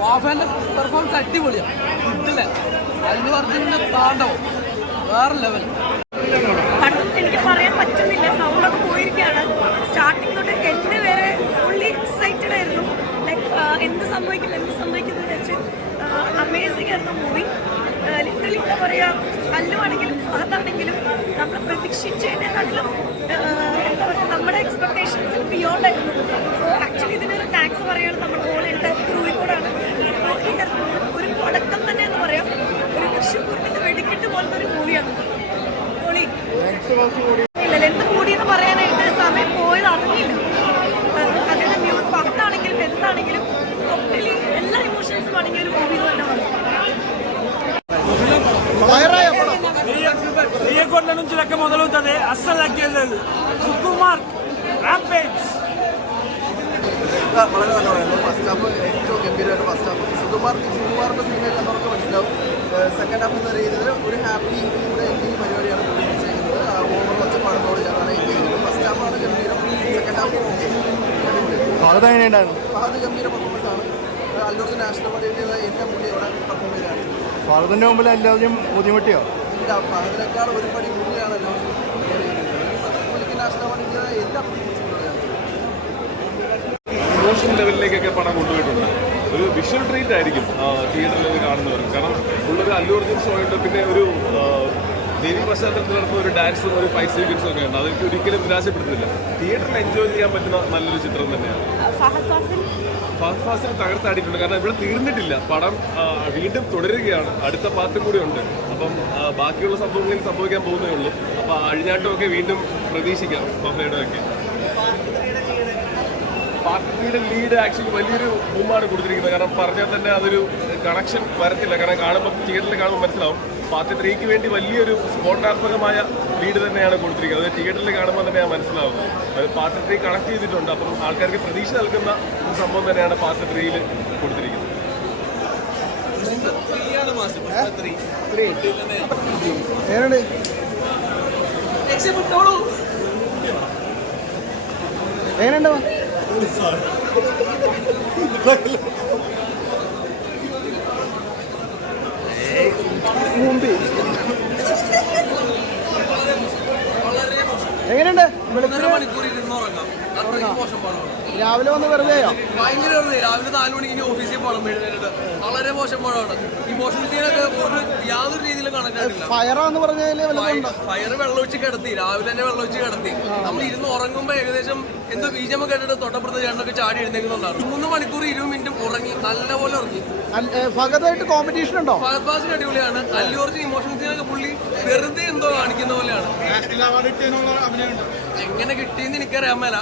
പാഫാന്റെ performance അടിപൊളിയാണ്. ഇതിലെ അല്ലു അർജുന്റെ താണ്ഡവം വേറെ ലെവൽ. എനിക്ക് പറയാൻ പറ്റുന്നില്ല, സൗണ്ടൊക്കെ പോയിരിക്കുകയാണ്. സ്റ്റാർട്ടിങ് തൊട്ട് എന്നെ വരെ ഫുള്ളി എക്സൈറ്റഡ് ആയിരുന്നു. ലൈക്ക് എന്ത് സംഭവിക്കുന്നു വെച്ച് അമേസിംഗ് ആയിരുന്നു മൂവി. ലിറ്ററലി എന്താ പറയുക, അല്ലുവാണെങ്കിലും ഫഹദാണെങ്കിലും നമ്മൾ പ്രതീക്ഷിച്ചതിനെക്കാട്ടിലും എന്താ പറയുക, നമ്മുടെ എക്സ്പെക്ടേഷൻസ് ബിയോണ്ട് ആയിരുന്നു. സോ ആക്ച്വലി ഇതിനൊരു താങ്ക്സ് പറയുകയാണ് നമ്മൾ ഹോൾ എൻ്റയർ ക്രൂവിനോടാണ്. ഒരു തുടക്കം തന്നെ എന്ന് പറയാം, ഒരു കൃഷിപ്പൂരത്തിൻ്റെ വെടിക്കെട്ട് പോലത്തെ ഒരു മൂവിയാണ്. പൊളി ഇല്ല, എന്ത് കൂടിയെന്ന് പറയാനായിട്ട് സമയം പോയത് അറിഞ്ഞില്ല. അതിൻ്റെ പത്താണെങ്കിലും എന്താണെങ്കിലും ടോട്ടലി എല്ലാ ഇമോഷൻസും അടങ്ങിയ ഒരു മൂവി എന്ന് തന്നെ പറയാം. శ్రీయకొండ నుంచి లెక్క మొదలవుతుంది, అస్సలు లెక్కేలేదు. సుకుమార్ ర్యాంపేజ్ വളരെ നല്ലതായിരുന്നു. ഫസ്റ്റ് ഹാഫ് ഏറ്റവും ഗംഭീരമായിട്ട് ഫസ്റ്റ് ഹാഫ് സുകുമാറിൻ്റെ സിനിമയിൽ നമുക്ക് മനസ്സിലാവും. സെക്കൻഡ് ഹാഫ് എന്ന രീതിയിൽ ഒരു ഹാപ്പി കൂടെ എൻഡിങ് പരിപാടിയാണ് ചെയ്യുന്നത്. ഓവർ ഒച്ചപ്പാടുന്നോട് ഞാനാണ് ചെയ്യുന്നത്. ഫസ്റ്റ് ഹാഫാണ് ഗംഭീരം, സെക്കൻഡ് ഹാഫ് ഓക്കെ. ഫഹദ് ഗംഭീര പെർഫോമൻസ് ആണ്. അല്ലു അർജുൻ നാഷണൽ അവാർഡിൽ എൻ്റെ മുന്നിൽ ഇവിടെ പെർഫോം ചെയ്തതാണ്. ഫഹദിന്റെ മുമ്പിൽ എല്ലാവരും ബുദ്ധിമുട്ടിയോ? ഇല്ല, ഫഹദിനേക്കാൾ ഒരു പടി മുന്നിലാണ് നാഷണൽ അവാർഡിൽ എല്ലാ ഇമോഷൻ ലെവലിലേക്കൊക്കെ പടം കൊണ്ടുപോയിട്ടുണ്ട്. ഒരു വിഷ്വൽ ട്രീറ്റ് ആയിരിക്കും തിയേറ്ററിൽ കാണുന്നവർക്ക്. കാരണം ഉള്ളൊരു അല്ലു അർജുൻ ഷോ ഉണ്ട്, പിന്നെ ഒരു ദേവി പശ്ചാത്തലത്തിൽ നടത്തുന്ന ഒരു ഡാൻസും ഒരു ഫൈറ്റ് സീക്വൻസും ഒക്കെ ഉണ്ട്. അതെനിക്ക് ഒരിക്കലും നിരാശപ്പെടുത്തില്ല. തിയേറ്ററിൽ എൻജോയ് ചെയ്യാൻ പറ്റുന്ന നല്ലൊരു ചിത്രം തന്നെയാണ്. ഫഹദ് ഫാസിൽ തകർത്താടിയിട്ടുണ്ട്. കാരണം ഇവിടെ തീർന്നിട്ടില്ല, പടം വീണ്ടും തുടരുകയാണ്. അടുത്ത പാർട്ടും കൂടി ഉണ്ട്. അപ്പം ബാക്കിയുള്ള സംഭവങ്ങളിൽ സംഭവിക്കാൻ പോകുന്നേ ഉള്ളൂ. അപ്പോൾ അഴിഞ്ഞാട്ടമൊക്കെ വീണ്ടും പ്രതീക്ഷിക്കാം ഫഹദയുടെ ഒക്കെ. പാർട്ട് 3യുടെ ലീഡ് ആക്ച്വലി വലിയൊരു ബൂമാണ് കൊടുത്തിരിക്കുന്നത്. കാരണം പറഞ്ഞാൽ തന്നെ അതൊരു കണക്ഷൻ വരത്തില്ല. കാരണം കാണുമ്പോൾ തിയേറ്ററിൽ കാണുമ്പോൾ മനസ്സിലാവും. പാർട്ട് 3ക്ക് വേണ്ടി വലിയൊരു സ്ഫോടനാത്മകമായ ലീഡ് തന്നെയാണ് കൊടുത്തിരിക്കുന്നത്. അത് തിയേറ്ററിൽ കാണുമ്പോൾ തന്നെയാണ് മനസ്സിലാവുന്നത്. അത് പാർട്ട് 3 കണക്ട് ചെയ്തിട്ടുണ്ട്. അപ്പം ആൾക്കാർക്ക് പ്രതീക്ഷ നൽകുന്ന ഒരു സംഭവം തന്നെയാണ് പാർട്ട് 3യിൽ കൊടുത്തിരിക്കുന്നത്. എങ്ങനെയുണ്ട്? രാവിലെ വന്ന് വെറുതെയോ? ഭയങ്കര വെറുതെ. രാവിലെ 4 മണിക്ക് ഇനി ഓഫീസിൽ പോകണം. എഴുന്നേറ്റ് വളരെ മോശം പടമാണ്. ഇമോഷൻ സീനൊക്കെ യാതൊരു രീതിയിലും കണക്ട് ആയിട്ടില്ല. ഫയറാന്ന് പറഞ്ഞാൽ ഫയർ വെള്ളമൊഴിച്ച് കിടത്തി, രാവിലെ തന്നെ വെള്ളമൊഴിച്ച് കിടത്തി. നമ്മൾ ഇരുന്ന് ഉറങ്ങുമ്പോൾ ഏകദേശം എന്തോ ബീജം കേട്ടിട്ട് തൊട്ടപ്പുറത്ത് ചേട്ടനൊക്കെ ചാടി എഴുന്നേക്കുന്നുണ്ടായിരുന്നു. 3 മണിക്കൂർ 20 മിനിറ്റും ഉറങ്ങി, നല്ലപോലെ ഉറങ്ങി. ഫഹദായിട്ട് കോമ്പറ്റീഷൻ ഉണ്ടോ? ഫഹദ് ഫാസിൽ അടിപൊളിയാണ്. അല്ലു അർജുൻ ഇമോഷൻ സീനൊക്കെ പുള്ളി വെറുതെ എന്തോ കാണിക്കുന്ന പോലെയാണ്. എങ്ങനെ കിട്ടിയെന്ന് എനിക്കറിയാൻ മേല.